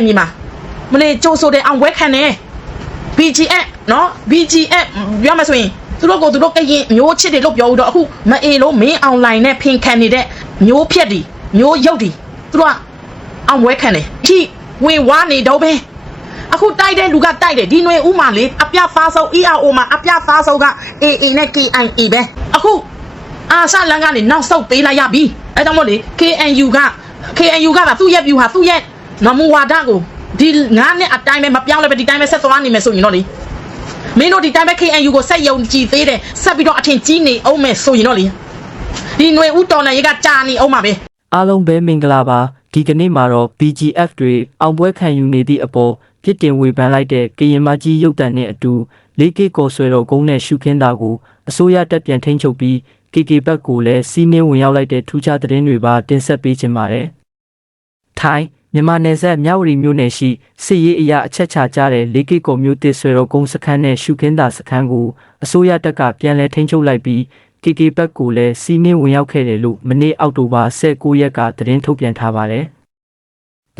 နယ်မြေမှာမလေးကြိုးဆိုတဲ့အောင်ဝဲခံတယ် BGF နော် BGF ပြောမှဆိုရင်သူတို့ကိုသူတို့ကရင်မျိုးချစ်တွေလို့ပြောဦးတော့အခုမအေလို့မင်းအွန်လိုင်းနဲ့ဖင်ခံနေတဲ့မျိုးဖြက်တွေမျိုးရုပ်တွေသူတို့ကအောင်ဝဲခံတယ်ဒီဝင်ဝါနေတော့ပဲအခုတိုက်တဲ့လူကတိုက်တယ်ဒီຫນွေဥမာလေအပြဖားဆုံး ERO မှာအပြဖားဆုံးက AA နဲ့ KIA ပဲအခုအာရှလန်ကနေနောက်ဆုတ်ပေးလိုက်ရပြီအဲကြောင့်မို့လေ KNU က KNU ကသာသူ့ရဲ့ view ဟာသူ့ရဲ့ နမူဝါဒကိုဒီငါးနှစ်အတိုင်းပဲမပြောင်းလဲပဲဒီတိုင်းပဲဆက်သွားနိုင်မယ်ဆိုရင်တော့လေမင်းတို့ဒီတိုင်းပဲ KNU ကိုဆက်ယုံကြည်သေးတယ်ဆက်ပြီးတော့အထင်ကြီးနေအောင်မယ်ဆိုရင်တော့လေဒီຫນွေဥတော်လည်းရေကကြာနေအောင်ပါပဲအားလုံးပဲမင်္ဂလာပါဒီကနေ့မှာတော့ BGF တွေအောင်ပွဲခံယူနေသည့်အပေါ်ပြစ်တင်ဝေဖန်လိုက်တဲ့ကရင်မကြီးရုပ်တံနဲ့အတူလေးကေကော်ဆွဲတော်ကုန်းနဲ့ရှုခင်းတာကိုအစိုးရတက်ပြန်ထိန်းချုပ်ပြီး KK ဘက်ကိုလည်းစီးနှင်းဝင်ရောက်လိုက်တဲ့ထူးခြားသတင်းတွေပါတင်ဆက်ပေးခြင်းပါတယ်ထိုင်း မြန်မာနယ်စပ်မြဝတီမြို့နယ်ရှိစစ်ရေးအရာအချက်ချကြတဲ့လေးကေကော်မြို့တစ်ဆွဲတော်ကုန်းစခန်းနဲ့ရှုခင်းတာစခန်းကိုအစိုးရတက်ကပြန်လည်ထိန်းချုပ်လိုက်ပြီး KK ဘက်ကိုလည်းစီးနှင်းဝင်ရောက်ခဲ့တယ်လို့မနေ့အောက်တိုဘာ19ရက်ကသတင်းထုတ်ပြန်ထားပါတယ်။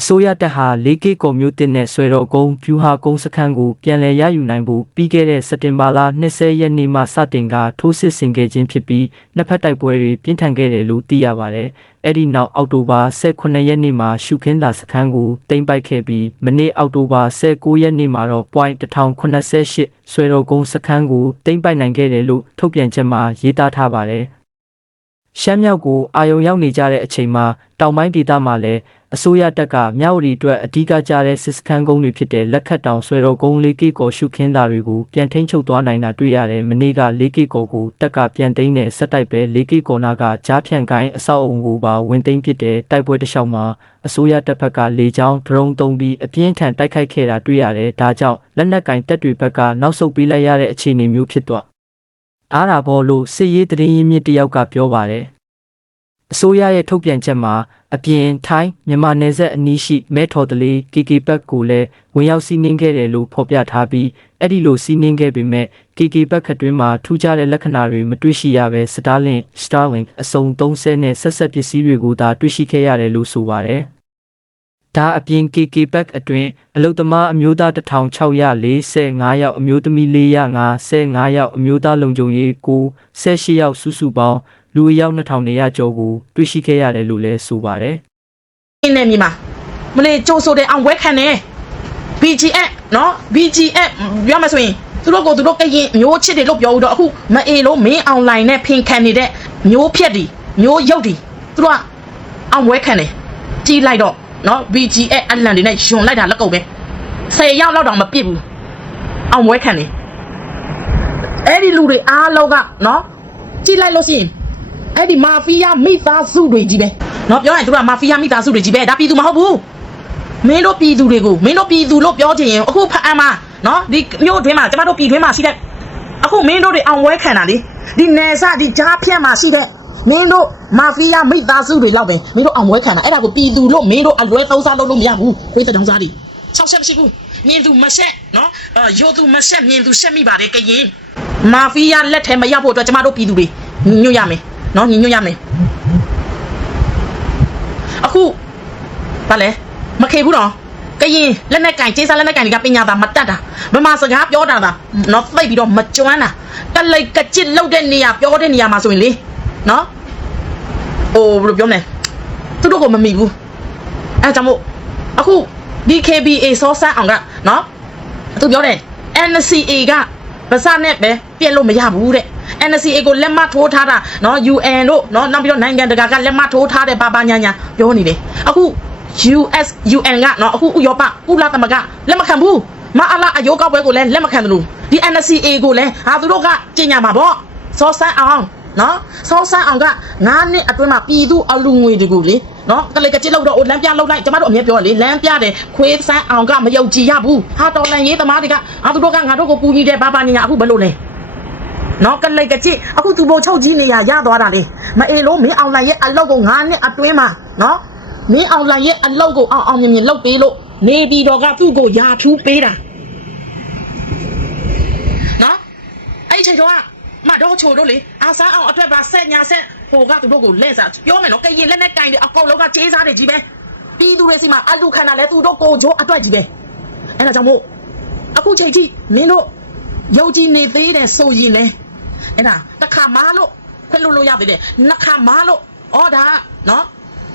အစိုးရတပ်ဟာ 4K ကွန်မြူတစ်နဲ့ဆွဲတော်ကုန်းဖြူဟာကုန်းစခန်းကိုပြန်လည်ရယူနိုင်ဖို့ပြီးခဲ့တဲ့စက်တင်ဘာလ20ရက်နေ့မှစတင်ကထိုးစစ်ဆင်ခဲ့ခြင်းဖြစ်ပြီးနှစ်ဖက်တိုက်ပွဲတွေပြင်းထန်ခဲ့တယ်လို့သိရပါတယ်။အဲ့ဒီနောက်အောက်တိုဘာ18ရက်နေ့မှာရှုခင်းသာစခန်းကိုတင်ပိုက်ခဲ့ပြီးမနေ့အောက်တိုဘာ19ရက်နေ့မှာတော့ point 1088ဆွဲတော်ကုန်းစခန်းကိုတင်ပိုက်နိုင်ခဲ့တယ်လို့ထုတ်ပြန်ချက်မှာရေးသားထားပါတယ်။ရှမ်းမြောက်ကိုအာယုံရောက်နေကြတဲ့အချိန်မှာတောင်ပိုင်းဒေသမှာလည်း အစိုးရတပ်ကမြောက်ရီအတွက်အဓိကကျတဲ့စစ်စခန်းကုန်းတွေဖြစ်တဲ့လက်ခတ်တောင်ဆွဲတော်ကုန်းလေးကီကိုရှုခင်းတာတွေကိုပြန်ထိန်းချုပ်သွားနိုင်တာတွေ့ရတယ်မနေ့ကလေးကီကိုကိုတပ်ကပြန်သိမ်းတဲ့ဆက်တိုက်ပဲလေးကီကိုနာကကြားဖြန့်ကိုင်းအဆောက်အုံကိုပါဝင်သိမ်းပစ်တဲ့တိုက်ပွဲတစ်လျှောက်မှာအစိုးရတပ်ဖက်ကလေကြောင်းဒရုန်းသုံးပြီးအပြင်းထန်တိုက်ခိုက်ခဲ့တာတွေ့ရတယ်ဒါကြောင့်လက်နက်ကင်တပ်တွေဘက်ကနောက်ဆုတ်ပေးလိုက်ရတဲ့အခြေအနေမျိုးဖြစ်သွားအားတာဘောလို့စစ်ရေးတရင်ရင်းမြစ်တယောက်ကပြောပါတယ် အစိုးရရဲ့ထုတ်ပြန်ချက်မှာအပြင်ထိုင်းမြန်မာနယ်စပ်အနီးရှိမဲထော်တလေး KK ဘက်ကိုလည်းဝင်ရောက်စီးနင်းခဲ့တယ်လို့ဖော်ပြထားပြီးအဲ့ဒီလိုစီးနင်းခဲ့ပေမဲ့ KK ဘက်ခတ်တွင်းမှာထူးခြားတဲ့လက္ခဏာတွေမတွေ့ရှိရဘဲ Starlink Starlink အစုံ30နဲ့ဆက်ဆက်ပစ္စည်းတွေကိုသာတွေ့ရှိခဲ့ရတယ်လို့ဆိုပါတယ်။ဒါအပြင် KK ဘက်အတွင်းအလုတ်သမားအမျိုးသား1645ယောက်အမျိုးသမီး455ယောက်အမျိုးသားလုံခြုံရေး9 18ယောက်စုစုပေါင်း လူအယောက်2400ကျော်ကိုတွေ့ရှိခဲ့ရတယ်လို့လည်းဆိုပါတယ်ဒီနယ်မြေမှာမလေးကြိုးဆိုတဲ့အောင်ဝဲခံတယ် BGF နော် BGF ပြောမှဆိုရင်သူတို့ကိုသူတို့ကရင်မျိုးချစ်တွေလို့ပြောဦးတော့အခုမအေလို့မင်းအွန်လိုင်းနဲ့ဖင်ခံနေတဲ့မျိုးဖြက်တွေမျိုးရုပ်တွေသူတို့ကအောင်ဝဲခံတယ်ကြီးလိုက်တော့နော် BGF အလန်တွေနဲ့ယွန်လိုက်တာလက်ကုပ်ပဲ10ရောက်လောက်တောင်မပြစ်ဘူးအောင်ဝဲခံတယ်အဲ့ဒီလူတွေအားလုံးကနော်ကြည့်လိုက်လို့ရှိရင် အဲ့ဒီမာဖီးယားမိသားစုတွေကြီးပဲနော်ပြောရင်သူတို့ကမာဖီးယားမိသားစုတွေကြီးပဲဒါပြည်သူမဟုတ်ဘူးမင်းတို့ပြည်သူတွေကိုမင်းတို့ပြည်သူလို့ပြောချင်ရင်အခုဖအမ်းမှာနော်ဒီမြို့တွင်းမှာကျမတို့ပြည်တွင်းမှာရှိတဲ့အခုမင်းတို့တွေအောင်ဝဲခံတာလေဒီနယ်စဒီကြားဖြန့်မှာရှိတဲ့မင်းတို့မာဖီးယားမိသားစုတွေလောက်ပဲမင်းတို့အောင်ဝဲခံတာအဲ့ဒါကိုပြည်သူလို့မင်းတို့အလွဲသုံးစားလုပ်လို့မရဘူးခွေးတောင်စားတွေ၆ချက်မရှိဘူးမြင်သူမဆက်နော်အာရိုသူမဆက်မြင်သူဆက်မိပါတယ်ကရင်မာဖီးယားလက်ထဲမရောက်ဖို့အတွက်ကျမတို့ပြည်သူတွေညွတ်ရမယ် နော်ညညွတ်ရမယ်အခုဗာလဲမခေဘူးတော့ကရင်လက်နဲ့ကင်ကျေးစားလက်နဲ့ကင်တွေကပညာသာမတတ်တာဗမာစကားပြောတာသာနော်သိပ်ပြီးတော့မကျွမ်းတာကလိတ်ကကြစ်လောက်တဲ့နေရာပြောတဲ့နေရာမှာဆိုရင်လေနော်ဟိုဘယ်လိုပြောမလဲသူတို့ကမမိဘူးအဲကြောင့်မို့အခု DKBA စောစမ်းအောင်ကနော်သူပြောတယ် NCA ကဗစနဲ့ပဲပြက်လို့မရဘူးတဲ့ NCA ကိုလက်မှတ်ထိုးထားတာနော် UN တို့နော်နောက်ပြီးတော့နိုင်ငံတကာကလက်မှတ်ထိုးထားတဲ့ဘာဘာညာညာပြောနေတယ်အခု US UN ကနော်အခုဥရောပကုလသမဂ္ဂလက်မခံဘူးမအလာအယောကောက်ပွဲကိုလည်းလက်မခံတယ်လို့ဒီ NCA ကိုလည်းဟာသူတို့ကကြင်ညာမှာပေါ့စောစမ်းအောင်နော်စောစမ်းအောင်က9နှစ်အတွင်းမှာပြည်သူအလူငွေတွေကိုလေနော်ကလေးကကြစ်လောက်တော့လမ်းပြလောက်လိုက်ကျမတို့အမြဲပြောရလေလမ်းပြတယ်ခွေးစမ်းအောင်ကမယုံကြည်ရဘူးဟာတော်လန်ရေးသမားတွေကအာသူတို့ကငါတို့ကိုကူညီတယ်ဘာဘာညာညာအခုဘယ်လိုလဲ နော်ကလိတ်ကကြည့်အခုသူဘုံချုပ်ကြီးနေရရသွားတာလေမအေလို့မင်းအောင်လိုင်ရဲ့အလောက်ကို9နှစ်အတွင်းမှာနော်မင်းအောင်လိုင်ရဲ့အလောက်ကိုအောင်အောင်မြင်မြင်လောက်ပေးလို့နေပြီးတော့ကသူ့ကိုယာထူးပေးတာနော်အဲ့ဒီချိန်တော့ကမတော့ချိုတို့လေအာစားအောင်အတွက်ပါဆက်ညာဆက်ဟိုကသူတို့ကိုလဲစားပြောမယ်နော်ကရင်လက်နဲ့ကင်တယ်အကောင်လုံးကချေးစားတယ်ကြီးပဲပြည်သူတွေစီမှာအလူခံတာလဲသူတို့ကိုချိုးအတွက်ကြီးပဲအဲ့ဒါကြောင့်မို့အခုချိန်ထိမင်းတို့ယုံကြည်နေသေးတယ်ဆိုရင်လေ အဲ့ဒါတစ်ခါမားလို့ခွင့်လို့လို့ရသေးတယ်နှစ်ခါမားလို့ဩဒါကနော်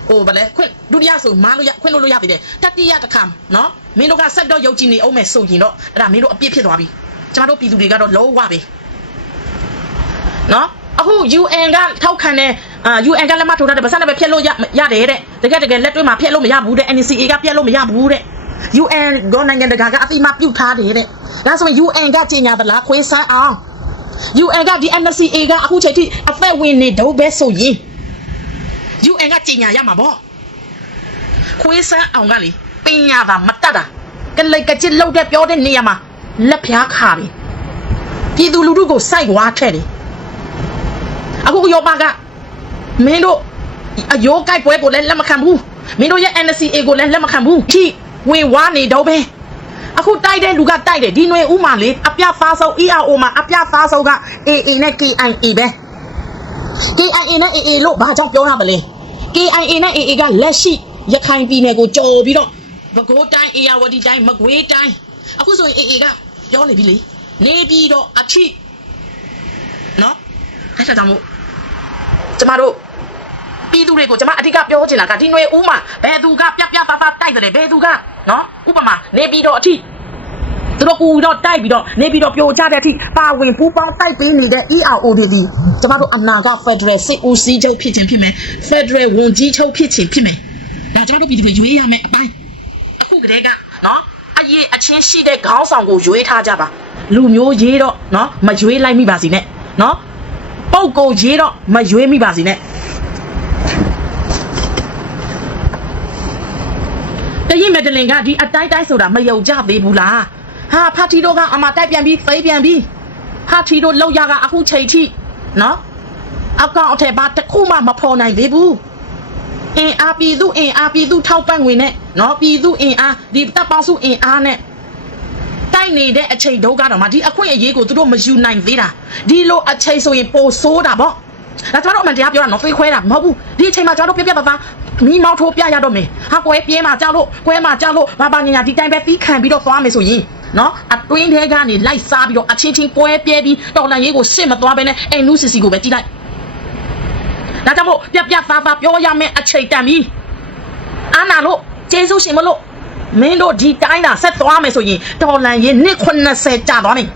ဟိုဗလဲခွင့်ဒုတိယဆိုမားလို့ရခွင့်လို့လို့ရသေးတယ်တတိယတစ်ခါနော်မင်းတို့ကဆက်တော့ယုံကြည်နေအောင်မယ်ဆိုရင်တော့အဲ့ဒါမင်းတို့အပြစ်ဖြစ်သွားပြီကျမတို့ပြည်သူတွေကတော့လုံးဝပဲနော်အခု UN ကထောက်ခံတဲ့အာ UN ကလက်မထိုးထားတဲ့ဗစက်နဲ့ပဲဖျက်လို့ရရတယ်တဲ့တကယ်တကယ်လက်တွေ့မှာဖျက်လို့မရဘူးတဲ့ NCA ကဖျက်လို့မရဘူးတဲ့ UN ကနိုင်ငံတကာကအတိမပြုတ်ထားတယ်တဲ့ဒါဆိုရင် UN ကကြေညာသလားခွေးဆန်းအောင် UN ကဒီ NCA ကအခုချိန်ထိအသက်ဝင်နေတော့ပဲဆိုရင် UN ကကြေညာရမှာပေါ့ခွေးဆန်းအောင်ကလေပညာသာမတတ်တာကလိတ်ကချစ်လောက်တဲ့ပြောတဲ့နေရာမှာလက်ဖျားခါပြီပြည်သူလူထုကိုစိုက်ဝါထက်တယ်အခုရောပါကမင်းတို့အယိုးကြိုက်ပွဲကိုလည်းလက်မခံဘူးမင်းတို့ရဲ့ NCA ကိုလည်းလက်မခံဘူးထိဝေဝါနေတော့ပဲ အခုတိုက်တဲ့လူကတိုက်တယ်ဒီຫນွေဥမာလေအပြသားဆုံး ERO မှာအပြသားဆုံးက AA နဲ့ KIA ပဲ KIA နဲ့ AA လို့ဘာကြောင့်ပြောရမလဲ KIA နဲ့ AA ကလက်ရှိရခိုင်ပြည်နယ်ကိုကြော်ပြီးတော့ပဲခူးတိုင်းအေရဝတီတိုင်းမကွေးတိုင်းအခုဆိုရင် AA ကပြောနေပြီလေနေပြီးတော့အချိနော်အဲ့ဒါကြောင့်မို့ကျမတို့ပြည်သူတွေကိုကျမအဓိကပြောချင်တာကဒီຫນွေဥမှာဘယ်သူကပြပြပပတိုက်တယ်ဘယ်သူက နော်ဥပမာနေပြီးတော့အထိသူတို့ကူတော့တိုက်ပြီးတော့နေပြီးတော့ပြိုချတဲ့အထိပါဝင်ပူးပေါင်းတိုက်ပေးနေတဲ့ ERO တွေဒီကျမတို့အနာက Federal စစ်ဦးစီးချုပ်ဖြစ်ခြင်းဖြစ်မယ် Federal ဝန်ကြီးချုပ်ဖြစ်ခြင်းဖြစ်မယ်ဒါကျမတို့ပြည်သူတွေရွေးရမယ်အပိုင်းအခုကတည်းကနော်အရေးအချင်းရှိတဲ့ခေါင်းဆောင်ကိုရွေးထားကြပါလူမျိုးရေးတော့နော်မရွေးလိုက်မိပါစီနဲ့နော်ပုတ်ကိုရေးတော့မရွေးမိပါစီနဲ့ ရင်မက်ဒလင်ကဒီအတိုင်းတိုင်းဆိုတာမယုံကြသေးဘူးလားဟာဖာတီတို့ကအမတိုက်ပြန်ပြီးသိပြန်ပြီးဖာတီတို့လောက်ရကအခုချိန်ထိနော်အကောင်အထက်ဘာတစ်ခုမှမဖော်နိုင်သေးဘူးအင်အားပြည်သူအင်အားပြည်သူထောက်ပံ့ငွေနဲ့နော်ပြည်သူအင်အားဒီတပ်ပေါင်းစုအင်အားနဲ့တိုက်နေတဲ့အချိန်တုန်းကတော့မှဒီအခွင့်အရေးကိုသူတို့မယူနိုင်သေးတာဒီလိုအချိန်ဆိုရင်ပိုဆိုးတာပေါ့ဒါကျွန်တော်တို့အမှန်တရားပြောတာနော်ဖေးခွဲတာမဟုတ်ဘူးဒီအချိန်မှာကျွန်တော်တို့ပြပြပါပါ မီးမောက်ထိုးပြရတော့မယ်ဟာကွဲပြဲမှာကြောက်လို့ကွဲမှာကြောက်လို့ဘာဘာညာညာဒီတိုင်းပဲပြီးခံပြီးတော့သွားမယ်ဆိုရင်နော်အတွင်းထဲကနေလိုက်စားပြီးတော့အချင်းချင်းကွဲပြဲပြီးတော်လန်ရေးကိုရှစ်မသွားဘဲနဲ့အိမ်နုစီစီကိုပဲကြည့်လိုက်ဒါကြောင့်မို့ပြပြပါပါပြောရမယ်အချိန်တန်ပြီအာနာလို့ကျေးဇူးရှင်မလို့မင်းတို့ဒီတိုင်းသာဆက်သွားမယ်ဆိုရင်တော်လန်ရေးနှစ်80ကြာသွားမယ်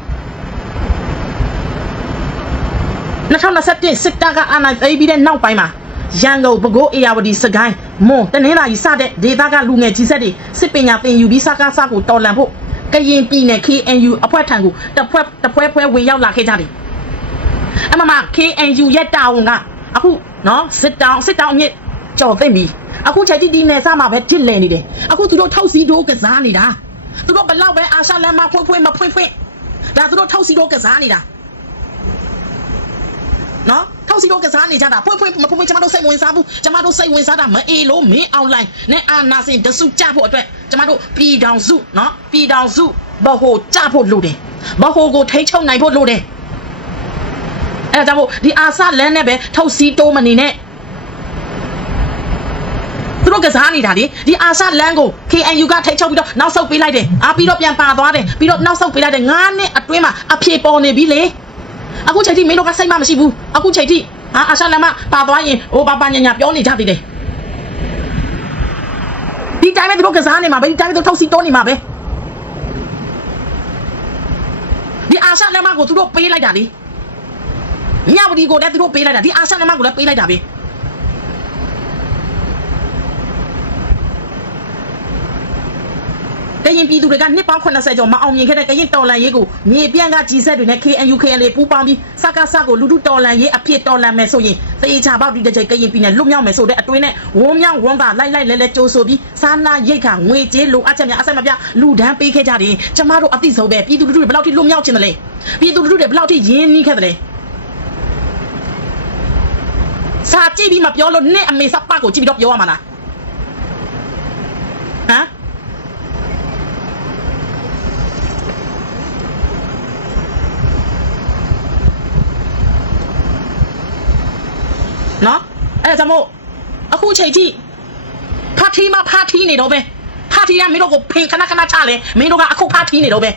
2021စစ်တပ်ကအာဏာသိမ်းပြီးတဲ့နောက်ပိုင်းမှာ ရန်ကုန်ပဲခူးအေရဝတီစကိုင်းမွန်တနင်္လာရီစတဲ့ဒေသကလူငယ်ကြီးဆက်တွေစစ်ပညာသင်ယူပြီးစကားစကိုတော်လန်ဖို့ကရင်ပြည်နယ် KNU အဖွဲ့ထံကိုတစ်ဖွဲ့တစ်ဖွဲ့ဖွဲ့ဝင်ရောက်လာခဲ့ကြတယ်အမမ KNU ရဲ့တာဝန်ကအခုနော်စစ်တောင်းစစ်တောင်းအမြင့်ကြော်သိမ့်ပြီအခုချိန်ကြီးဒီနယ်စမှာပဲတစ်လဲနေတယ်အခုသူတို့ထောက်စီတို့ကစားနေတာသူတို့ဘလောက်ပဲအာရှလမ်းမဖွင့်ဖွင့်မဖွင့်ဖွင့်ဒါသူတို့ထောက်စီတို့ကစားနေတာ နော်ထောက်စီတော့ကစားနေကြတာဖွင့်ဖွင့်မဖွင့်ဖွင့်ကျမတို့စိတ်ဝင်စားဘူးကျမတို့စိတ်ဝင်စားတာမအေးလို့မင်းအွန်လိုင်းနဲ့အာနာစင်တစုကြဖို့အတွက်ကျမတို့ပြည်တောင်စုနော်ပြည်တောင်စုဘဟိုကြဖို့လိုတယ်ဘဟိုကိုထိ ंछ ုံနိုင်ဖို့လိုတယ်အဲဒါကြောင့်မို့ဒီအာဆလန်းနဲ့ပဲထုတ်စီတိုးမနေနဲ့သူတို့ကစားနေတာလေဒီအာဆလန်းကို KNU ကထိ ंछ ုံပြီးတော့နောက်ဆုတ်ပေးလိုက်တယ်အာပြီးတော့ပြန်ပါသွားတယ်ပြီးတော့နောက်ဆုတ်ပေးလိုက်တယ်9နှစ်အတွင်းမှာအဖြေပေါ်နေပြီလေ အခုချိန်ထိမင်းတို့ကစိတ်မမရှိဘူးအခုချိန်ထိဟာအာရှလမ်းမပါသွားရင်ဟိုပါပါညာညာပြောနေကြသေးတယ်ဒီတိုင်းပဲသူတို့ကစားနေမှာပဲဒီတိုင်းပဲသူတို့ထုတ်စီတိုးနေမှာပဲဒီအာရှလမ်းမကိုသူတို့ပေးလိုက်တာလေမြဝတီကိုလည်းသူတို့ပေးလိုက်တာဒီအာရှလမ်းမကိုလည်းပေးလိုက်တာပဲ ရင်ပြည်သူတွေကနှစ်ပေါင်း80ကျော်မအောင်မြင်ခဲ့တဲ့ကရင်တော်လန်ရေးကိုမြေပြန့်ကကြီးဆက်တွေနဲ့ KNU KNL ပူးပေါင်းပြီးစကားစကိုလူထုတော်လန်ရေးအဖြစ်တော်လန်မယ်ဆိုရင်သေချာပေါက်ဒီတစ်ချိန်ကရင်ပြည်နယ်လွတ်မြောက်မယ်ဆိုတဲ့အတွေးနဲ့ဝုံမြောက်ဝုံသာလိုက်လိုက်လဲလဲကြိုးဆိုပြီးစာနာရိတ်ခါငွေကြေးလိုအပ်ချက်များအဆက်မပြလူဒန်းပေးခဲ့ကြတယ်ကျမတို့အသိဆုံးပဲပြည်သူလူထုတွေဘယ်လောက်ထိလွတ်မြောက်ခြင်းတလဲပြည်သူလူထုတွေဘယ်လောက်ထိရင်းနှီးခဲ့တယ်လဲစာကြည့်ပြီးမပြောလို့နဲ့အမေစပတ်ကိုကြည့်ပြီးတော့ပြောရမှာလားဟမ် နော်အဲ့ဒါ ကြောင့်မို့အခုချိန်ထိဖထီးမဖားထီးနေတော့ပဲဖားထီးကမင်းတို့ကိုဖင်ခဏခဏချလဲမင်းတို့ကအခုဖားထီးနေတော့ပဲ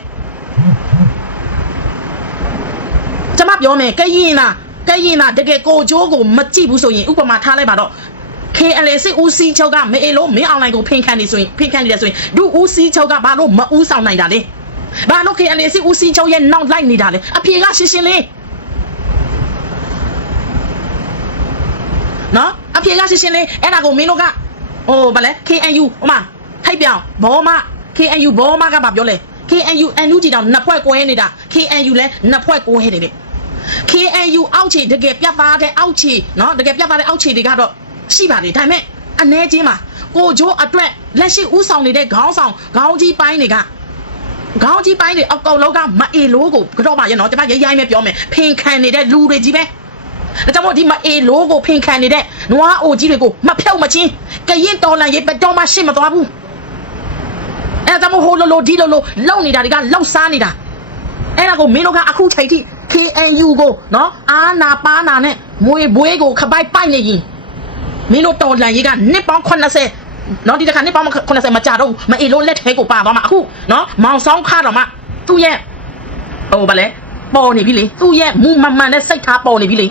ကျမပြောမယ်ကရင်လားကရင်လားတကယ်ကိုချိုးကိုမကြည့်ဘူးဆိုရင်ဥပမာထားလိုက်ပါတော့ KLA စစ်ဦးစီးချုပ်ကမအေလို့မင်းအွန်လိုင်းကိုဖင်ခံနေဆိုရင်ဖင်ခံနေတယ်ဆိုရင်ဒုဦးစီးချုပ်ကဘာလို့မဦးဆောင်နိုင်တာလဲဘာလို့ KLA စစ်ဦးစီးချုပ်ရဲ့နောက်လိုက်နေတာလဲအဖြေကရှင်းရှင်းလေး နော်အဖြေကရှင်းရှင်းလေးအဲ့ဒါကိုမင်းတို့ကဟိုဗလဲ KNU ဥမာထိုက်ပြောင်ဘောမ KNU ဘောမကဘာပြောလဲ KNU NUG တောင်နှစ်ဖွဲ့ကွဲနေတာ KNU လည်းနှစ်ဖွဲ့ကွဲနေတယ် KNU အောက်ခြေတကယ်ပြတ်သားတဲ့အောက်ခြေနော်တကယ်ပြတ်သားတဲ့အောက်ခြေတွေကတော့ရှိပါတယ်ဒါပေမဲ့အ ਨੇ ချင်းမှာကိုဂျိုးအတွက်လက်ရှိဥဆောင်နေတဲ့ခေါင်းဆောင်ခေါင်းကြီးပိုင်းတွေကခေါင်းကြီးပိုင်းတွေအကောင်လုံးကမအေလိုးကိုကတော့မှရနော်ကျွန်မရိုင်းရိုင်းပဲပြောမယ်ဖင်ခံနေတဲ့လူတွေကြီးပဲ ဒါကြောင့်မို့ဒီမအေလိုးကိုဖင်ခံနေတဲ့နွားအိုကြီးတွေကိုမဖြုတ်မချင်းကရင်တော်လန်ရေးပတော်မှရှင်းမသွားဘူးအဲဒါကြောင့်မို့ဟိုလိုလိုဒီလိုလိုလုံနေတာတွေကလုံစားနေတာအဲ့ဒါကိုမင်းတို့ကအခုချိန်ထိ KNU ကိုနော်အာနာပါနာနဲ့မွေဘွေးကိုခပိုက်ပိုက်နေရင်မင်းတို့တော်လန်ရေးကနှစ်ပေါင်း80နော်ဒီတစ်ခါနှစ်ပေါင်း80မကြတော့ဘူးမအေလို့လက်ထဲကိုပါသွားမှာအခုနော်မောင်ဆောင်ခါတော့မှသူ့ရဲ့ဟိုဗာလဲပေါ်နေပြီလေသူ့ရဲ့မူမမှန်တဲ့စိတ်ထားပေါ်နေပြီလေ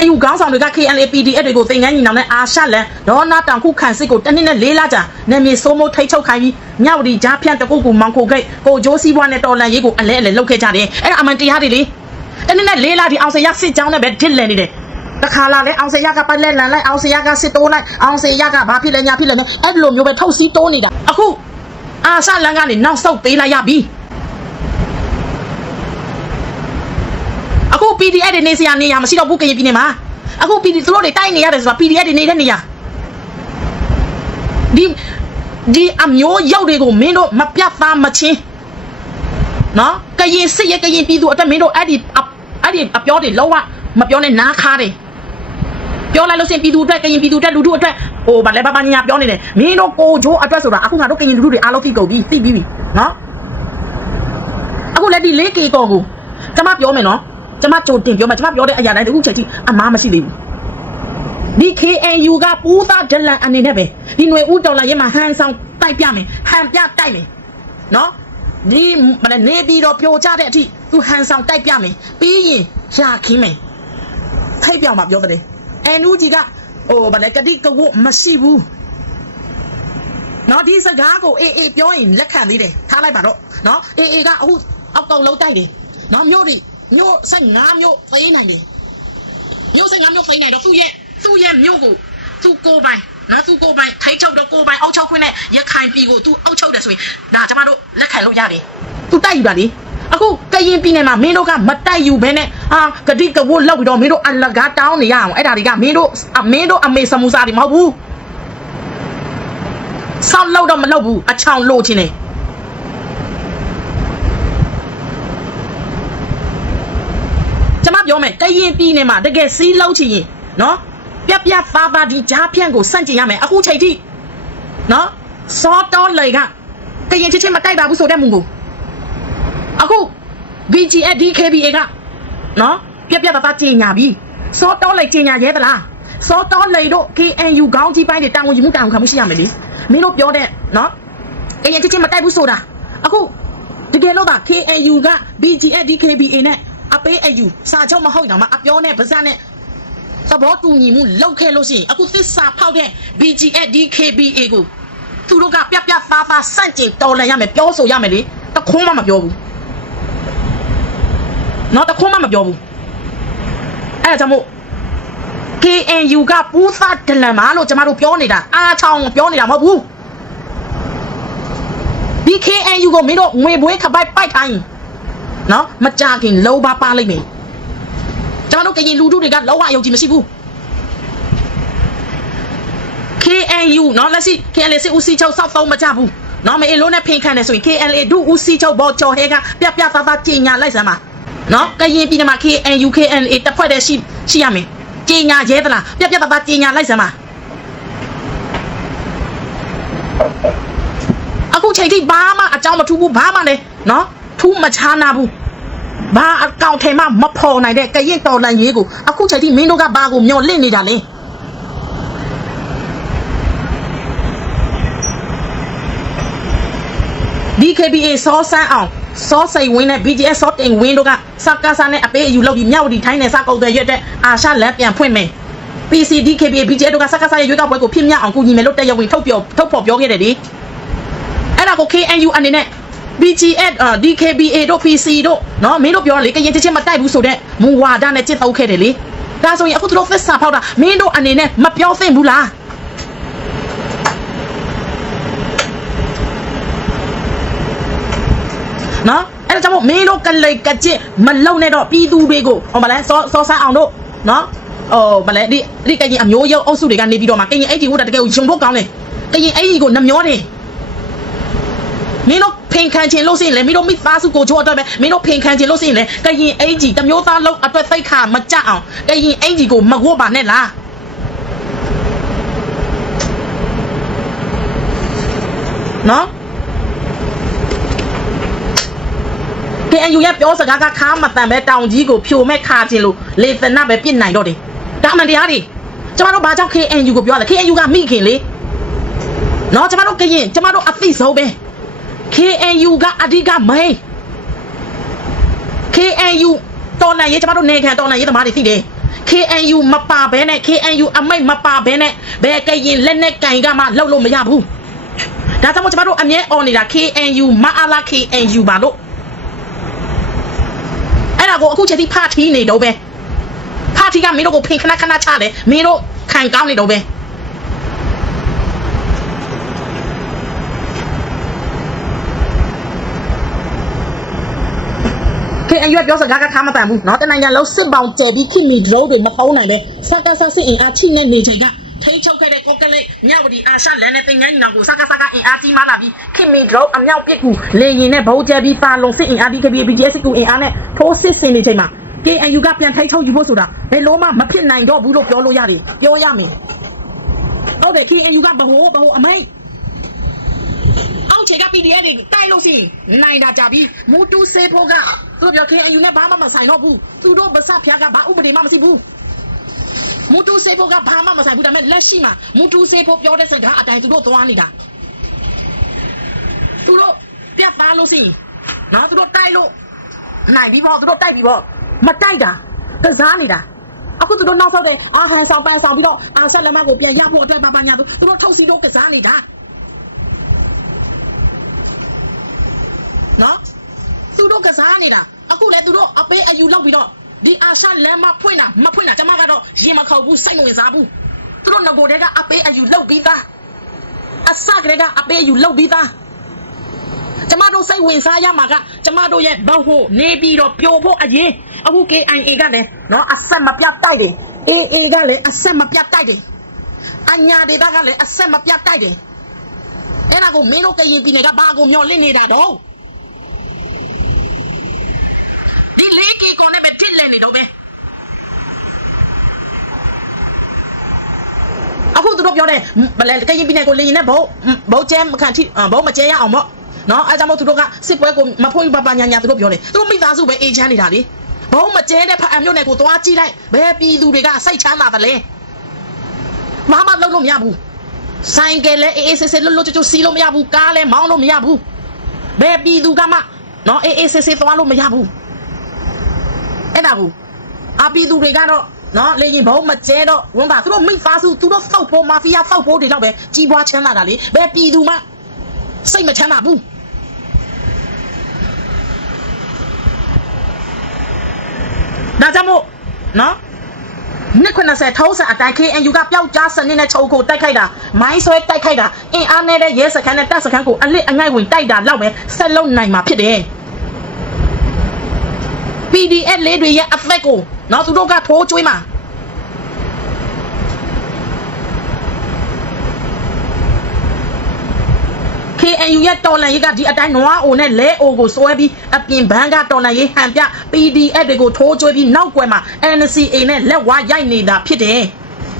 KNU ခေါင်းဆောင်တွေက KNLA PDF တွေကိုသင်ငန်းညီနောင်နဲ့အာရှလန်ဒေါ်နာတောင်ခုခန့်စစ်ကိုတနည်းနဲ့လေးလကြာနာမည်စိုးမိုးထိတ်ချုပ်ခိုင်းပြီးမြောက်ဒီကြားဖြန့်တကုတ်ကူမောင်ခိုဂိတ်ကိုဂျိုးစီးပွားနဲ့တော်လန်ရေးကိုအလဲအလဲလုပ်ခဲ့ကြတယ်အဲ့ဒါအမှန်တရားတွေလေတနည်းနဲ့လေးလဒီအောင်စရစစ်ကြောင်းနဲ့ပဲဒစ်လန်နေတယ်တခါလာလဲအောင်စရကပတ်လက်လန်လိုက်အောင်စရကစစ်တိုးလိုက်အောင်စရကဘာဖြစ်လဲညာဖြစ်လဲနဲ့အဲ့လိုမျိုးပဲထုတ်စီးတိုးနေတာအခုအာရှလန်ကနေနောက်ဆုတ်ပေးလိုက်ရပြီ အခု PDF တွေနေစရာနေရာမရှိတော့ဘူးကရင်ပြည်နယ်မှာအခု PD သူတို့တွေတိုက်နေရတယ်ဆိုတာ PDF တွေနေတဲ့နေရာဒီဒီအမျိုးရောက်တွေကိုမင်းတို့မပြတ်သားမချင်းနော်ကရင်စစ်ရကရင်ပြည်သူအတက်မင်းတို့အဲ့ဒီအအဲ့ဒီအပြောတွေလုံးဝမပြောနဲ့နားခါတယ်ပြောလိုက်လို့စင်ပြည်သူအတွက်ကရင်ပြည်သူအတွက်လူထုအတွက်ဟိုဗာလဲဘာဘာညာပြောနေတယ်မင်းတို့ကိုဂျိုးအတွက်ဆိုတာအခုငါတို့ကရင်လူထုတွေအားလုံးသိကုန်ပြီသိပြီးပြီနော်အခုလည်းဒီလေးကေကောကိုကျမပြောမယ်နော် ကျမကြိုတင်ပြောမယ်ကျမပြောတဲ့အရာတိုင်းတခုချက်ကြီးအမားမရှိသေးဘူးဒီ KNU ကပူးသားဒလန်အနေနဲ့ပဲဒီຫນွေဦးဒေါ်လာရဲမှာဟန်ဆောင်တိုက်ပြမယ်ဟန်ပြတိုက်မယ်နော်ဒီမနေ့နေပြီးတော့ပြိုကျတဲ့အထိသူဟန်ဆောင်တိုက်ပြမယ်ပြီးရင်ရာခင်းမယ်ထိတ်ပြောင်မှာပြောတယ်အန်ဦးကြီးကဟိုဗလဲကတိကဝတ်မရှိဘူးနော်ဒီစကားကိုအေးအေးပြောရင်လက်ခံသေးတယ်ထားလိုက်ပါတော့နော်အေးအေးကအခုအောက်ကောင်လုံးတိုက်တယ်နော်မြို့ဒီ မြို့15မြို့သိမ်းနိုင်တယ်မြို့15မြို့သိမ်းနိုင်တော့သူ့ရဲ့သူ့ရဲ့မြို့ကိုသူ့ကိုယ်ပိုင်နော်သူ့ကိုယ်ပိုင်ထိတ်ချုပ်တော့ကိုယ်ပိုင်အောက်ချုပ်ခွင့်နဲ့ရခိုင်ပြည်ကိုသူအောက်ချုပ်တယ်ဆိုရင်ဒါကျမတို့လက်ခံလို့ရတယ်သူတိုက်ယူပါလေအခုကရင်ပြည်နယ်မှာမင်းတို့ကမတိုက်ယူဘဲနဲ့အာဂတိကဝတ်လောက်ပြီးတော့မင်းတို့အလကားတောင်းနေရအောင်အဲ့ဒါတွေကမင်းတို့အမင်းတို့အမေစမူစာတွေမဟုတ်ဘူးဆောက်လောက်တော့မလောက်ဘူးအချောင်လို့ချင်းနေကျမပြောမယ်က ရင်ပြည်နယ်မှာတကယ်စီးလောက်ချင်ရင်နော်ပြက်ပြက်သားသားဒီကြားဖြန့်ကိုစန့်ကျင်ရမယ်အခုချိန်ထိနော်စောတော်လေကကရင်ချစ်ချင်းမတိုက်ပါဘူးဆိုတဲ့မူကိုအခု BGF DKBA ကနော်ပြက်ပြက်သားသားကြီးညာပြီစောတော်လေကြီးညာရဲသလားစောတော်လေတို့ KNU ခေါင်းကြီးပိုင်းတွေတာဝန်ယူမှုတာဝန်ခံမှုရှိရမယ်လေမင်းတို့ပြောတဲ့နော်အရင်ချင်းချင်းမတိုက်ဘူးဆိုတာအခုတကယ်လို့သာ KNU က BGF DKBA နဲ့ အပေးအယူစာချုပ်မဟုတ်တော့မှအပြောနဲ့ဗဇက်နဲ့သဘောတူညီမှုလောက်ခဲ့လို့ရှိရင်အခုသစ္စာဖောက်တဲ့ BGF DKBA ကိုသူတို့ကပြပြသားသားစန့်ကျင်တော်လှန်ရမယ်ပြောဆိုရမယ်လေတခွန်းမှမပြောဘူးနော်တခွန်းမှမပြောဘူးအဲ့ဒါကြောင့်မို့ KNU ကပူးသားဒလန်မာလို့ကျမတို့ပြောနေတာအားချောင်းပြောနေတာမဟုတ်ဘူးဒီ KNU ကိုမင်းတို့ငွေဘွေးခပိုက်ပိုက်ထိုင်း နော်မကြခင်လောပါပါလိုက်မယ်ကျမတို့ကရင်လူထုတွေကလောဝအယုံကြည်မရှိဘူး KNU နော်လက်ရှိ KNL စစ်ဦးစီးချုပ်စောက်သုံးမကြဘူးနော်မအေလို့နဲ့ဖင်ခံတယ်ဆိုရင် KNL ဒုဦးစီးချုပ်ဘော်ကျော်ဟဲကပြပြသားသားကြီးညာလိုက်စမ်းပါနော်ကရင်ပြည်နယ်မှာ KNU KNA တစ်ဖွဲ့တည်းရှိရှိရမယ်ကြီးညာရဲသလားပြပြသားသားကြီးညာလိုက်စမ်းပါအခုချိန်ထိဘာမှအကြောင်းမထူးဘူးဘာမှလည်းနော်ထူးမချာနာဘူး ဘာအကောင့်ထဲမှာမဖော်နိုင်တဲ့ကရင်တော်လန်ရေးကိုအခုချိန်ထိမင်းတို့ကဘာကိုမျောလင့်နေတာလဲ DKBA စောဆန်းအောင်စောစိန်ဝင်းနဲ့ BGS စောတင်ဝင်းတို့ကစကားစားနဲ့အပေးအယူလုပ်ပြီးမြောက်ဝတီထိုင်းနယ်စကုတ်တွေရွက်တဲ့အာရှလန်ပြန်ဖွင့်မယ် PC DKBA BGS တို့ကစကားစားရဲ့ရွေးကောက်ပွဲကိုဖြစ်မြောက်အောင်ကူညီမယ်လို့တက်ရောက်ဝင်ထုတ်ပြောထုတ်ဖော်ပြောခဲ့တယ်ဒီအဲ့ဒါကို KNU အနေနဲ့ BGS အာ DKBA တို့ PC တို့နော်မင်းတို့ပြောလေကရင်ချင်းချင်းမတိုက်ဘူးဆိုတဲ့မူဝါဒနဲ့จิตတုပ်ခဲ့တယ်လေဒါဆိုရင်အခုသူတို့သစ္စာဖောက်တာမင်းတို့အနေနဲ့မပြောသင့်ဘူးလားနော်အဲ့ဒါကြောင့်မို့မင်းတို့ကလိတ်ကကြစ်မလုံနဲ့တော့ပြည်သူတွေကိုဟောမလဲစောစောဆန်းအောင်တို့နော်ဟိုမလဲဒီဒီကရင်အမျိုးရုပ်အုပ်စုတွေကနေပြီးတော့မှကရင်အဲ့ဒီဟိုတကယ်ကိုယုံဖို့ကောင်းတယ်ကရင်အဲ့ဒီကိုနှမျောတယ်မင်းတို့ ဖင်ခံခြင်းလို့ဆိုရင်လေမင်းတို့မိသားစုကိုချိုးအတွက်ပဲမင်းတို့ဖင်ခံခြင်းလို့ဆိုရင်လေကရင်အဲ့ဒီတမျိုးသားလုံးအတွက်သိခါမကြအောင်ကရင်အဲ့ဒီကိုမဝတ်ပါနဲ့လားနော် KNU ရဲ့ပြောစကားကခါမတန်ပဲတောင်ကြီးကိုဖြိုမဲ့ခါခြင်းလို့လေသနာပဲပြစ်နိုင်တော့တယ်။ဒါမှန်တရားတွေကျမတို့ဘာကြောင့် KNU ကိုပြောရလဲ KNU ကမိခင်လေ။နော်ကျမတို့ကရင်ကျမတို့အသိဆုံးပဲ။ KNU ကအဓိကမိန် KNU တော်နိုင်ရေးကျမတို့နေခံတော်နိုင်ရေးသမားတွေသိတယ်။ KNU မပါဘဲနဲ့ KNU အမိတ်မပါဘဲနဲ့ဘယ်ကရင်လက်နဲ့ကင်ကမှလောက်လို့မရဘူး။ဒါကြောင့်မို့ကျမတို့အမြဲអော်နေတာ KNU မအားလား KNU ပါလို့အဲ့ဒါကိုအခုချက်ထိဖထီးနေတော့ပဲဖထီးကမင်းတို့ကိုဖင်ခဏခဏချတယ်မင်းတို့ခံကောင်းနေတော့ပဲ ခင်အရွက်ပြောစကားကခါမတန်ဘူးနော်တနိုင်ငံလုံးစစ်ပေါင်ကျဲပြီးခင်မီဒရုန်းတွေမဖုံးနိုင်ပဲစကားစစစ်အင်အားချိနဲ့နေချိန်ကထိချုပ်ခဲ့တဲ့ကိုကလေးမြဝတီအာရှလန်နဲ့တင်ငန်းညီနောင်ကိုစကားစကားအင်အားကြီးမလာပြီးခင်မီဒရုန်းအမြောက်ပစ်ကူလေရင်နဲ့ဘုံကျဲပြီးပါလုံစစ်အင်အားဒီကဘီ BDS ကူအင်အားနဲ့ထိုးစစ်ဆင်နေချိန်မှာ KNU ကပြန်ထိချုပ်ယူဖို့ဆိုတာဘယ်လိုမှမဖြစ်နိုင်တော့ဘူးလို့ပြောလို့ရတယ်ပြောရမယ်ဟုတ်တယ် KNU ကဘ ਹੁ ဘ ਹੁ အမိုက် ခြေက PDF တွေတိုက်လို့ရှိရင်နိုင်တာကြပြီမူတူစေဖို့ကသူတို့ပြော KNU နဲ့ဘာမှမဆိုင်တော့ဘူးသူတို့ဗစဖျားကဘာဥပဒေမှမရှိဘူးမူတူစေဖို့ကဘာမှမဆိုင်ဘူးဒါပေမဲ့လက်ရှိမှာမူတူစေဖို့ပြောတဲ့စကားအတိုင်းသူတို့သွားနေတာသူတို့ပြတ်သားလို့ရှိရင်နော်သူတို့တိုက်လို့နိုင်ပြီပေါ့သူတို့တိုက်ပြီပေါ့မတိုက်တာကစားနေတာအခုသူတို့နောက်ဆောက်တဲ့အာဟန်ဆောင်ပန်းဆောင်ပြီးတော့အာဆက်လက်မကိုပြန်ရဖို့အတွက်ပါပါညာသူသူတို့ထုတ်စီတို့ကစားနေတာ နော်သူတို့ကစားနေတာအခုလည်းသူတို့အပေးအယူလောက်ပြီးတော့ဒီအာရှလမ်းမဖွင့်တာမဖွင့်တာကျမကတော့ရင်မခေါက်ဘူးစိတ်မဝင်စားဘူးသူတို့ငကိုတဲကအပေးအယူလောက်ပြီးသားအစကလေးကအပေးအယူလောက်ပြီးသားကျမတို့စိတ်ဝင်စားရမှာကကျမတို့ရဲ့ဘောက်ဖို့နေပြီးတော့ပျော်ဖို့အရင်အခု KIA ကလည်းနော်အဆက်မပြတ်တိုက်တယ် AA ကလည်းအဆက်မပြတ်တိုက်တယ်အညာဒေတာကလည်းအဆက်မပြတ်တိုက်တယ်အဲ့ဒါကိုမင်းတို့ကရင်ပြည်နယ်ကဘာကိုမျောလင့်နေတာတော့ ဒီလေးကီကိုနဲ့ပဲတစ်လဲနေတော့ပဲအခု သူတို့ပြောတယ်ဗလဲကရင်ပြည်နယ်ကိုလေရင်နဲ့ဘုံဘုံကျဲမခံထိဘုံမကျဲရအောင်ပေါ့နော်အဲကြောင့်မို့သူတို့ကစစ်ပွဲကိုမဖွင့်ပပညာညာသူတို့ပြောတယ်သူတို့မိသားစုပဲအေးချမ်းနေတာလေဘုံမကျဲတဲ့ဖအံမျိုးနဲ့ကိုသွားကြည့်လိုက်ဘယ်ပြည်သူတွေကစိတ်ချမ်းသာတယ်လဲမမလုံးလို့မရဘူးဆိုင်ကလည်းအေးအေးဆေးဆေးလွတ်လွတ်ကျွတ်ကျွတ်စီးလို့မရဘူးကားလည်းမောင်းလို့မရဘူးဘယ်ပြည်သူကမှနော်အေးအေးဆေးဆေးသွားလို့မရဘူးအဲ့ဒါကိုအပီသူတွေကတော့ နော်လေရင်ဘုံမကျဲတော့ဝန်ပါသူတို့မိသားစုသူတို့ဖောက်ဖို့မာဖီးယားဖောက်ဖို့တွေတော့ပဲကြီးပွားချမ်းသာတာလေဘယ်ပြည်သူမှစိတ်မချမ်းသာဘူးဒါကြောင့်မို့နော်နှစ်90ထောင်းစံအတိုင်း KNU ကပျောက်ကြားစနစ်နဲ့ချုပ်ကိုတိုက်ခိုက်တာမိုင်းဆွဲတိုက်ခိုက်တာအင်အားနဲ့တဲ့ရဲစခန်းနဲ့တပ်စခန်းကိုအလစ်အငိုက်ဝင်တိုက်တာလောက်ပဲဆက်လုံနိုင်မှာဖြစ်တယ် PDF လေးတွေရဲ့အသက်ကို နော်သူတို့ကထိုးကျွေးမှာ KNU ရဲ့တော်လန်ရေးကဒီအတိုင်းနွားအိုနဲ့လဲအိုကိုစွဲပြီးအပြင်ဘန်းကတော်လန်ရေးဟန်ပြ PDF တွေကိုထိုးကျွေးပြီးနောက်ကွယ်မှာ NCA နဲ့လက်ဝါးရိုက်နေတာဖြစ်တယ်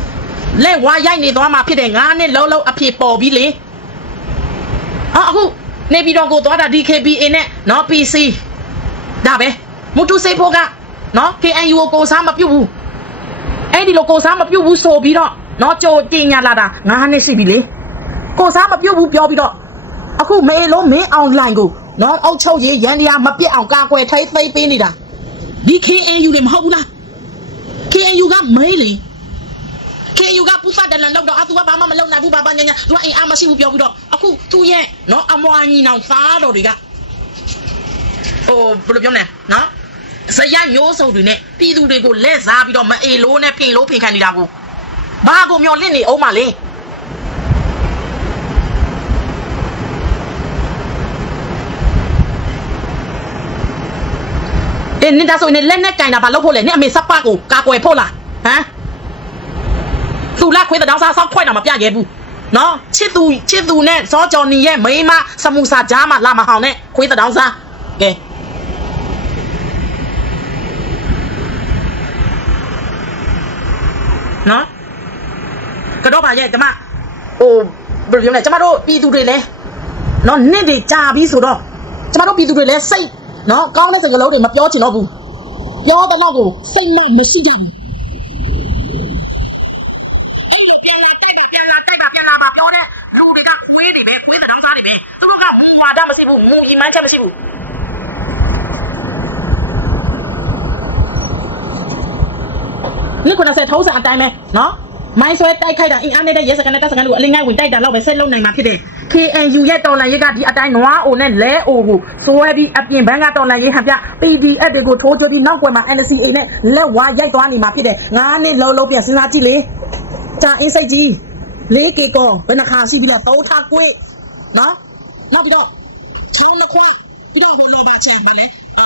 ။လက်ဝါးရိုက်နေသွားမှာဖြစ်တယ်ငါးနှစ်လုံးလုံးအဖြစ်ပေါ်ပြီးလေ။အော်အခုနေပြည်တော်ကိုသွားတာ DKBA နဲ့နော် PC ဒါပဲမူတူစေဖို့က နော် KNU ကိုကိုစားမပြုတ်ဘူးအဲ့ဒီလိုကိုစားမပြုတ်ဘူးဆိုပြီးတော့နော်ကြိုတင်ညာလာတာငါးနှစ်ရှိပြီလေကိုစားမပြုတ်ဘူးပြောပြီးတော့အခုမေလုံးမင်းအောင်လိုင်းကိုနော်အောက်ချုပ်ရေးရန်တရားမပြစ်အောင်ကာကွယ်ထိသိမ်းပေးနေတာဒီ KNU တွေမဟုတ်ဘူးလား KNU ကမေးလေ KNU ကပူဖတ်တယ်လန်လောက်တော့အတူကဘာမှမလုပ်နိုင်ဘူးဘာဘာညာညာသူကအိမ်အားမရှိဘူးပြောပြီးတော့အခုသူ့ရဲ့နော်အမွာညီနောင်သားတော်တွေကဟိုဘယ်လိုပြောမလဲနော် ဇယမျိုးစုံတွေနဲ့ပြည်သူတွေကိုလက်စားပြီးတော့မအေလို့နဲ့ဖင်လို့ဖင်ခံနေတာကိုဘာကိုမျောလင့်နေအောင်မလဲအေးနင်ဒါဆိုရင်လက်နဲ့ကင်တာဘာလုပ်ဖို့လဲနင်အမေစပ်ပကိုကာကွယ်ဖို့လားဟမ်သူလက်ခွေးတောင်စားဆောက်ခွဲတာမပြရဲဘူးနော်ချစ်သူချစ်သူနဲ့စောကြော်နီရဲ့မိန်းမစမူစာကြားမှာလာမဟောင်းနဲ့ခွေးတောင်စားကဲ နော်ကတော့ပါရဲ့ကျမဟိုဘယ်လိုပြောလဲကျမတို့ပြည်သူတွေလဲနော်နှစ်တွေကြာပြီဆိုတော့ကျမတို့ပြည်သူတွေလဲစိတ်နော်ကောင်းတဲ့စကားလုံးတွေမပြောချင်တော့ဘူးပြောတော့ကိုစိတ်နဲ့မရှိကြဘူးပြန်လာတိုက်ပါပြန်လာပါပြောတဲ့လူတွေကခွေးတွေပဲခွေးသဏ္ဍာန်စားတွေပဲသူတို့ကငူဝါဒမရှိဘူးငူရီမှန်းချက်မရှိဘူး ဒီ90ထုံးစံအတိုင်းပဲနော်မိုင်းဆွဲတိုက်ခိုက်တာအင်အားနဲ့ရဲစကန်နဲ့တပ်စကန်တို့အလင်းငိုင်းဝင်တိုက်တာတော့ပဲဆက်လုံနိုင်မှာဖြစ်တယ် KNU ရဲ့တော်လန်ရေးကဒီအတိုင်းနွားအိုနဲ့လဲအိုကိုစွဲပြီးအပြင်ဘန်းကတော်လန်ရေးဟန်ပြ PDF တွေကိုထိုးချိုးပြီးနောက်ွယ်မှာ NCA နဲ့လက်ဝါရိုက်သွားနေမှာဖြစ်တယ်ငါးနှစ်လုံးလုံးပြန်စဉ်းစားကြည့်လေကြာအင်းစိတ်ကြီးလေးကေကောဘယ်နှခါရှိပြီးတော့သုံးထားကွေးနော်နောက်ပြီးတော့ချောင်းနှစ်ခွပြီးတော့ဘယ်လိုပဲချင်မလဲ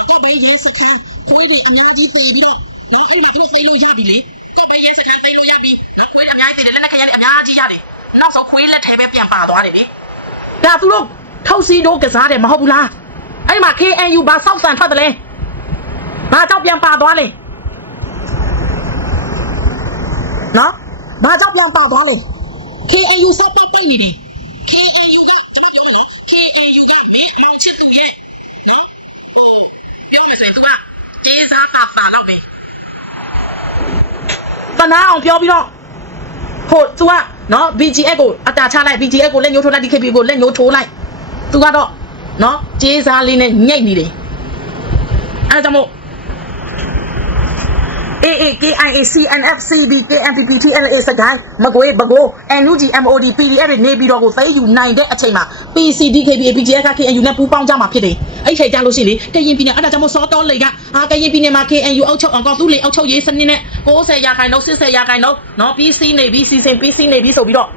တော့ဘေးရေးစခန်းခွေးတွေအများကြီးပြေးပြီးတော့ နောက်အဲ့ဒါသူသိလို့ရပြီလေတော့ဘေးရေးစခန်းသိလို့ရပြီနောက်ခွေးအများကြီးတယ်လက်ခရလည်းအများကြီးရတယ်နောက်ဆုံးခွေးလက်ထဲပဲပြန်ပါသွားတယ်လေဒါသူတို့ထောက်စီတို့ကစားတယ်မဟုတ်ဘူးလားအဲ့မှာ KNU ဘာစောက်ဆန်ထွက်တယ်လဲဘာကြောက်ပြန်ပါသွားလဲနော်ဘာကြောက်ပြန်ပါသွားလဲ KNU စောက်ပတ်ပိတ်နေတယ် KNU ကကျွန်တော်ပြောမယ်နော် KNU ကမင်းအောင်ချစ်သူရဲ့နော်ဟိုပြောမယ်ဆိုရင် तू ကကျေးစားတာပါတော့ပဲ တနာအောင်ပြောပြီးတော့ဟို तू ကနော် BGF ကိုအတာချလိုက် BGF ကိုလက်ညှိုးထိုးလိုက် DKP ကိုလက်ညှိုးထိုးလိုက် तू ကတော့နော်ကျေးစားလေးနဲ့ညိတ်နေတယ်အဲဒါကြောင့်မို့ AA KIA CNF CB KNPP TLA စကိုင်းမကွေးဘကို NUG MOD PDF တွေနေပြီးတော့ကိုသိယူနိုင်တဲ့အချိန်မှာ PCD KBA PGF က KNU နဲ့ပူးပေါင်းကြမှာဖြစ်တယ်။အဲ့ချိန်ကြလို့ရှိရင်လေကရင်ပြည်နယ်အဲ့ဒါကြောင့်မို့စောတော်လေကအာကရင်ပြည်နယ်မှာ KNU အောက်ချုပ်အောင်ကောသူလေအောက်ချုပ်ရေးစနစ်နဲ့90ရာခိုင်နှုန်း80ရာခိုင်နှုန်းနော် PC နေပြီး CC PC နေပြီးဆိုပြီးတော့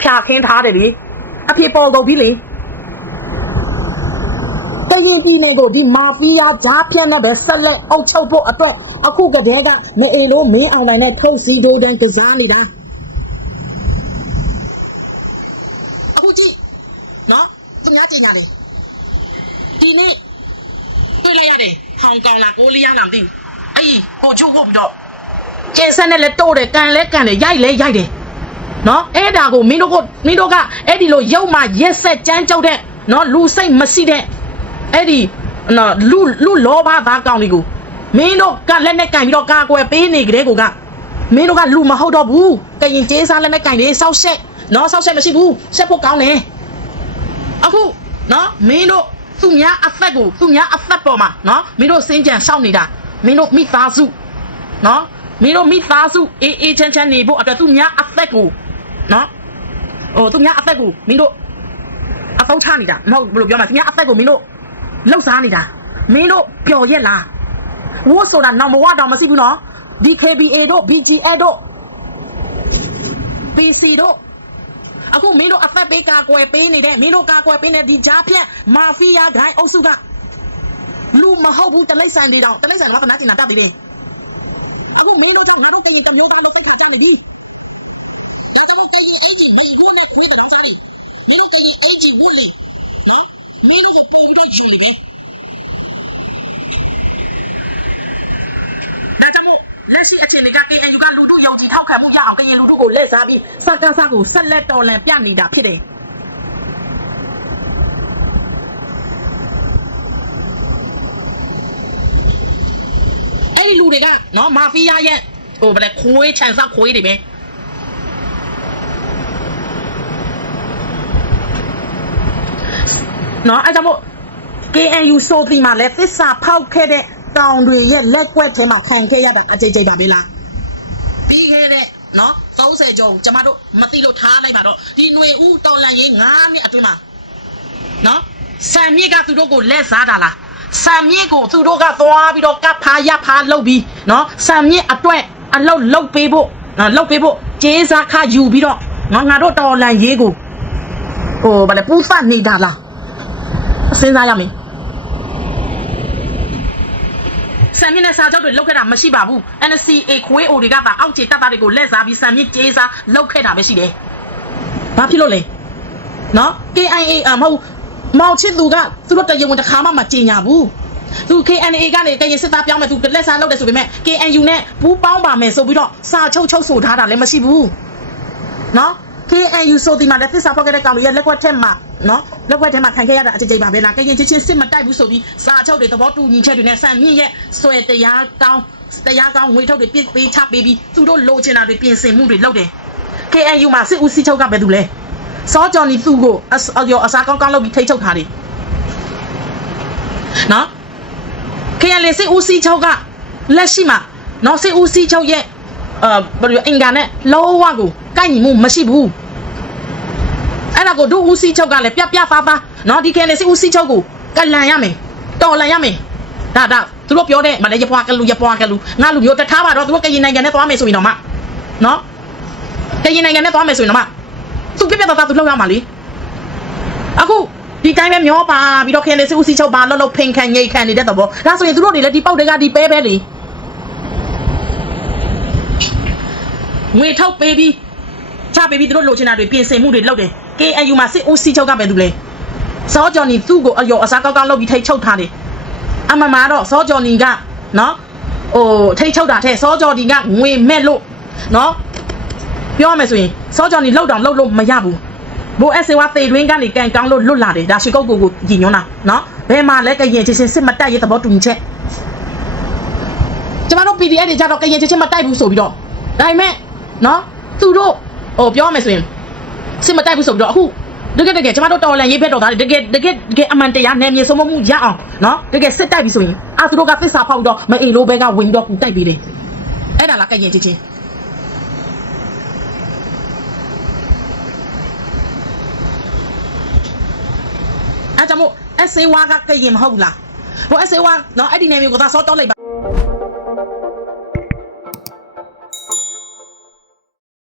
ဖြာခင်းထားတယ်လေအဖြစ်ပေါ်တော့ပြီလေက ရင်ပြည်နယ်ကိုဒီမာဖီးယားဂျားဖြန့်နဲ့ပဲဆက်လက်အုပ်ချုပ်ဖို့အတွက်အခုကတည်းကမအေလို့မင်းအောင်နိုင်နဲ့ထုတ်စီဒိုးတန်းကစားနေတာအခုကြည့်နော်သူများကြင်ရတယ်ဒီနေ့တွေ့လိုက်ရတယ်ဟောင်ကောင်လာကိုလီးယားလာမသိဘူးအေးကိုချုပ်ဖို့ပြီးတော့ကျဲဆက်နဲ့လဲတိုးတယ်ကန်လဲကန်တယ်ရိုက်လဲရိုက်တယ်နော်အဲ့ဒါကိုမင်းတို့ကမင်းတို့ကအဲ့ဒီလိုရုပ်မှရက်ဆက်ကြမ်းကြောက်တဲ့နော်လူစိတ်မရှိတဲ့ အဲ့ဒီနော်လူလူလောဘသားကောင်းလေးကိုမင်းတို့ကလက်နဲ့ကင်ပြီးတော့ကာကွယ်ပေးနေကြတဲ့ကိုကမင်းတို့ကလူမဟုတ်တော့ဘူးကရင်ကျေးစားလက်နဲ့ကင်လေးစောက်ရှက်နော်စောက်ရှက်မရှိဘူးရှက်ဖို့ကောင်းတယ်အခုနော်မင်းတို့သူများအသက်ကိုသူများအသက်ပေါ်မှာနော်မင်းတို့စင်ကြံရှောက်နေတာမင်းတို့မိသားစုနော်မင်းတို့မိသားစုအေးအေးချမ်းချမ်းနေဖို့အတွက်သူများအသက်ကိုနော်ဟိုသူများအသက်ကိုမင်းတို့အဖောက်ချနေတာမဟုတ်ဘယ်လိုပြောမလဲသူများအသက်ကိုမင်းတို့ လှုပ်ရှားနေတာမင်းတို့ပျော်ရက်လားဝတ်ဆိုတာနံပါတ်1တောင်မရှိဘူးနော် DKBA တို့ BGA တို့ PC တို့အခုမင်းတို့အသက်ပေးကာကွယ်ပေးနေတဲ့မင်းတို့ကာကွယ်ပေးနေဒီကြားဖြတ်မာဖီးယားဂိုင်းအုပ်စုကလူမဟုတ်ဘူးတလိမ့်ဆန်တွေတောင်တလိမ့်ဆန်တော့ကနာကျင်တာတတ်ပြီလေအခုမင်းတို့ကြောင့်ငါတို့ကရင်တမျိုးသားလောက်သိခါကြနေပြီဒါကြောင့်ကရင်အေဂျင်ဘယ်လိုနဲ့ခွေးတယ်တော့ sorry မင်းတို့ကရင်အေဂျင်ဝတ်လေနော်မင်းတို့ကို ပုံပြီးတော့ယူနေပဲဒါကြောင့်မို့လက်ရှိအခြေအနေက KNU ကလူတို့ယုံကြည်ထောက်ခံမှုရအောင်ကရင်လူတို့ကိုလက်စားပြီးစက္ကစကိုဆက်လက်တော်လှန်ပြနေတာဖြစ်တယ်အဲ့ဒီလူတွေကနော်မာဖီးယားရဲ့ဟိုဗလဲခွေးခြံစခွေးတွေပဲနော်အဲ့ဒါမို့ KNU ဆိုပြီးမှလည်းသစ္စာဖောက်ခဲ့တဲ့တောင်တွေရဲ့လက်ကွက်ထဲမှာခံခဲ့ရတာအကြိတ်ကြိတ်ပါပဲလားပြီးခဲ့တဲ့နော်30ကျော်ကျမတို့မသိလို့ထားလိုက်ပါတော့ဒီຫນွေဦးတော်လန်ရေး9နှစ်အတွင်းမှာနော်ဆံမြစ်ကသူတို့ကိုလက်စားတာလားဆံမြစ်ကိုသူတို့ကသွားပြီးတော့ကပ်ဖားရဖားလုပ်ပြီးနော်ဆံမြစ်အတွက်အလုတ်လုတ်ပေးဖို့နော်လုတ်ပေးဖို့ကျေးစားခယူပြီးတော့နော်ငါတို့တော်လန်ရေးကိုဟိုဗာလေပူသနေတာလားစဉ်းစားရမယ် ဆံမြင့်နဲ့စာချုပ်တွေလောက်ခဲ့တာမရှိပါဘူး NCA ခွေးအိုတွေကပါအောက်ခြေတပ်သားတွေကိုလက်စားပြီးဆံမြင့်ကျေးစားလောက်ခဲ့တာပဲရှိတယ်။ဘာဖြစ်လို့လဲ။နော် KIA အမဟုတ်မောင်ချစ်သူကသူတို့တရားဝင်တစ်ခါမှမကြေညာဘူး။သူ KNA ကနေကရင်စစ်သားပြောင်းမဲ့သူလက်စားလောက်တယ်ဆိုပေမဲ့ KNU နဲ့ပူးပေါင်းပါမယ်ဆိုပြီးတော့စာချုပ်ချုပ်ဆိုထားတာလည်းမရှိဘူး။နော် KNU ဆိုဒီမှာလက်သစ္စာဖောက်ခဲ့တဲ့ကောင်တွေရဲ့လက်ကွက်ထက်မှာ နော်လက်ကွက်ထဲမှာခံခဲ့ရတာအကြိမ်ကြိမ်ပါပဲလားကရင်ချင်းချင်းစစ်မတိုက်ဘူးဆိုပြီးစာချုပ်တွေသဘောတူညီချက်တွေနဲ့ဆန်မြင့်ရဲ့ဆွဲတရားကောင်းတရားကောင်းငွေထုတ်တွေပြစ်ပေးချပေးပြီးသူတို့လိုချင်တာတွေပြင်ဆင်မှုတွေလုပ်တယ် KNU မှာစစ်ဦးစီးချုပ်ကဘယ်သူလဲစောဂျော်နီသူ့ကိုအစရောအစားကောင်းကောင်းလုပ်ပြီးထိတ်ချုပ်ထားတယ်နော် KNL စစ်ဦးစီးချုပ်ကလက်ရှိမှာနော်စစ်ဦးစီးချုပ်ရဲ့အာဘယ်လိုအင်္ဂါနဲ့လောဝကိုကိုက်ညီမှုမရှိဘူး အဲ့ဒါကိုဒုဦးစီးချုပ်ကလည်းပြပြသားသားနော်ဒီကဲလေစီဦးစီးချုပ်ကိုကလန်ရမယ်တော်လန်ရမယ်ဒါဒါသူတို့ပြောတဲ့မလည်းရပွားကလူရပွားကလူငါလူမျိုးတထားပါတော့သူတို့ကရင်နိုင်ငံနဲ့သွားမယ်ဆိုရင်တော့မနော်ကရင်နိုင်ငံနဲ့သွားမယ်ဆိုရင်တော့မသူပြပြသားသားသူလောက်ရမှာလေအခုဒီတိုင်းပဲမျောပါပြီးတော့ခဲလေစီဦးစီးချုပ်ပါလောက်လောက်ဖိန်ခံငိတ်ခံနေတဲ့သဘောဒါဆိုရင်သူတို့တွေလည်းဒီပေါက်တွေကဒီပဲပဲလေငွေထုတ်ပေးပြီး ချပေးပြီးသူတို့လိုချင်တာတွေပြင်ဆင်မှုတွေလုပ်တယ် KNU မှာစစ်ဦးစီးချုပ်ကပဲသူလဲစောဂျော်နီသူ့ကိုအယောအစားကောက်ကောက်လုပ်ပြီးထိတ်ချုပ်ထားတယ်အမမတော့စောဂျော်နီကနော်ဟိုထိတ်ချုပ်တာတဲ့စောဂျော်နီကငွေမဲ့လို့နော်ပြောရမယ်ဆိုရင်စောဂျော်နီလောက်တောင်လောက်လို့မရဘူးဘိုးအဆေဝါသေတွင်းကနေကန်ကောင်းလို့လွတ်လာတယ်ဒါရွှေကုတ်ကိုကိုကြည်ညွန်းတာနော်ဘယ်မှာလဲကရင်ချင်းချင်းစစ်မတက်ရဲ့သဘောတူညီချက်ကျမတို့ PDF တွေကြတော့ကရင်ချင်းချင်းမတိုက်ဘူးဆိုပြီးတော့ဒါပေမဲ့နော်သူတို့ ဟိုပြောရမယ်ဆိုရင်စစ်မတိုက်ဘူးဆိုပြီးတော့အခုတကယ်တကယ်ကျမတို့တော်လန်ရေးဖက်တော်သားတွေတကယ်တကယ်တကယ်အမှန်တရားနယ်မြေဆုံးမမှုရအောင်နော်တကယ်စစ်တိုက်ပြီဆိုရင်အာသူတို့ကသစ္စာဖောက်ပြီးတော့မအေလိုဘဲကဝင်ပြီးတော့ကူတိုက်ပေးတယ်အဲ့ဒါလားကရင်ချင်းချင်းအဲ့ကြောင့်မို့ SA ဝါကကရင်မဟုတ်ဘူးလားဟို SA ဝါနော်အဲ့ဒီနယ်မြေကိုသာစောတောက်လိုက်ပါ